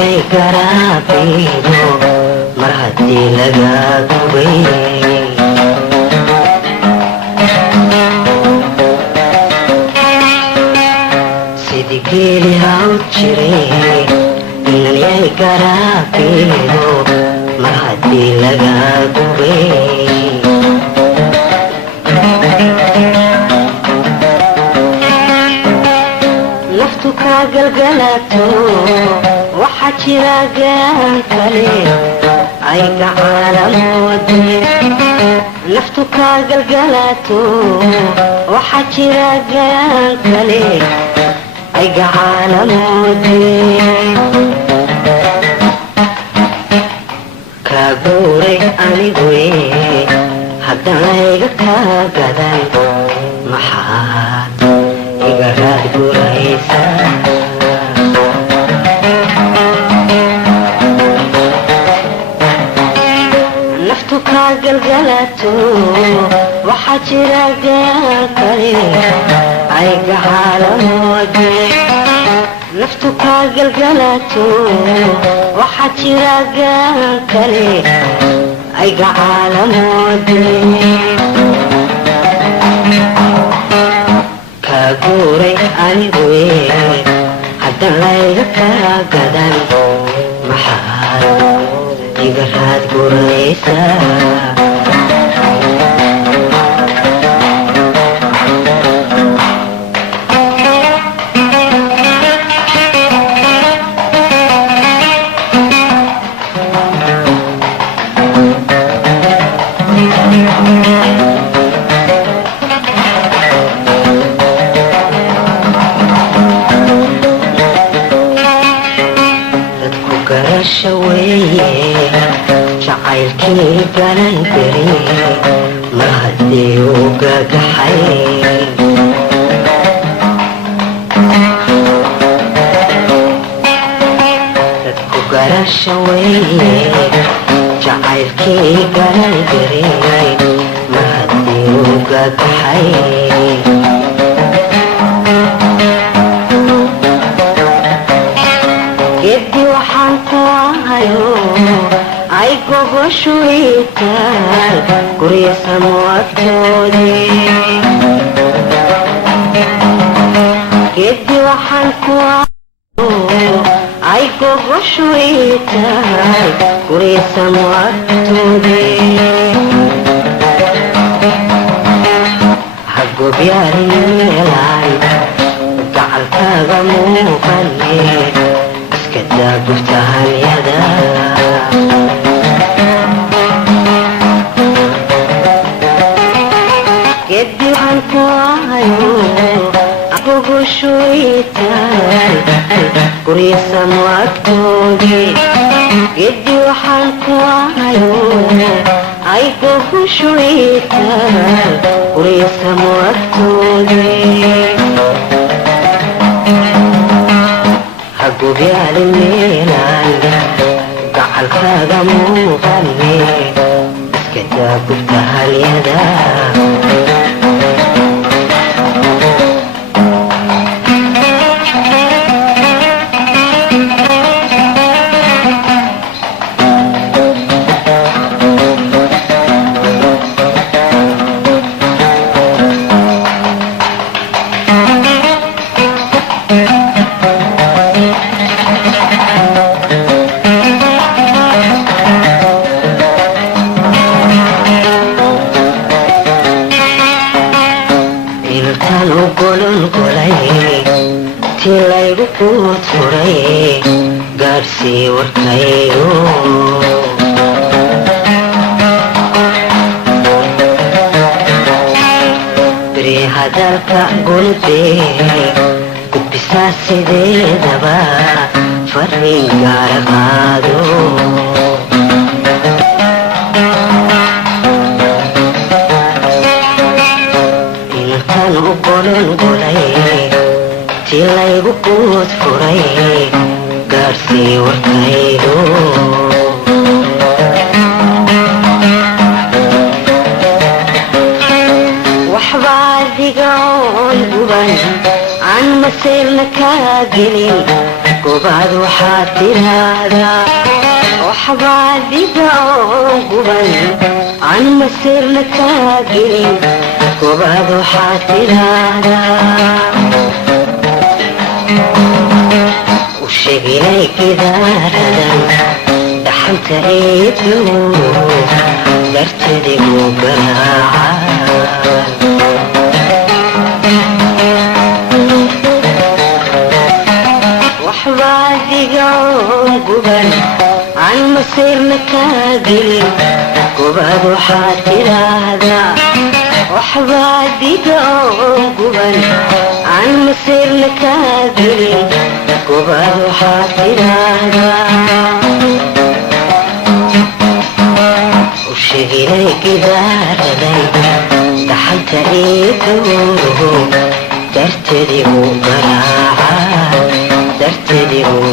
inayay garaabiyo mar haddii laga gubay sidii geeli haw jiray inayay garaabiyo mar haddii laga gubay naftu kaa galgalato waxaa jira gaan kale ay gacaalamoode naftu kaa galgalato waxaa jira gaan kale ay gacaalamoode kaa guuray aniguwe haddaan layga kaa gadan maxaad iga raad guraysa naftu kaa galgalato waxaa jira gaan kale ay gacaalamoode naftu kaa galgalato waxaa jira gaan kale ay gacaalamoode kaa guuray aniguwe haddaan layga kaa gadan maxaad iga raad guraysa jacaylkii galan beri mar haddii uu gagaxay dadku garasha weeye jacaylkii galan beri mar haddii uu gagaxay geddi waxaan ku ahayo ay gogoshu itaan guryasamo agtoodii geddi waxaan ku ahayo ay gogoshu itaan guryasamo agtoodii hagobyaarin meelaan gacalkaaga muuqane iskadaa guftahanyada geddi waxaan ku ahayo gogoshu itaan guryasamo agtoodii geddi waxaan ku ahayo ay gogoshu itaan guryasamo agtoodii hagobyaalin meelaan gacalkaaga muuqane iskadaa gubtahalyada tii laygu quud furay gaadhsii warkaygu beri hadalka gulbee gudbisaa sideedaba fariin gaara qaado intaan u golongolay tii laygu quud furay gaadhsii warkaygu waxbaa diga oon guban aan maseelna kaa gelin gobaad waxaad tiraahdaa waxbaadiga oo guban aan masirna kaa gelin gobaad waxaad tiraahdaa u sheeg inay gidaaradan dhaxanta eedo darteedigu garaaca waxbaadiga oo guban aan masirna kaa gelin gobaad waxaad tiraahdaa waxbaadiga oo guban aan masirna kaa gelin gobaad waxaad tiraahdaa u sheeg inay gidaaraday dhaxanta eedo darteedigu garaaca darteedigu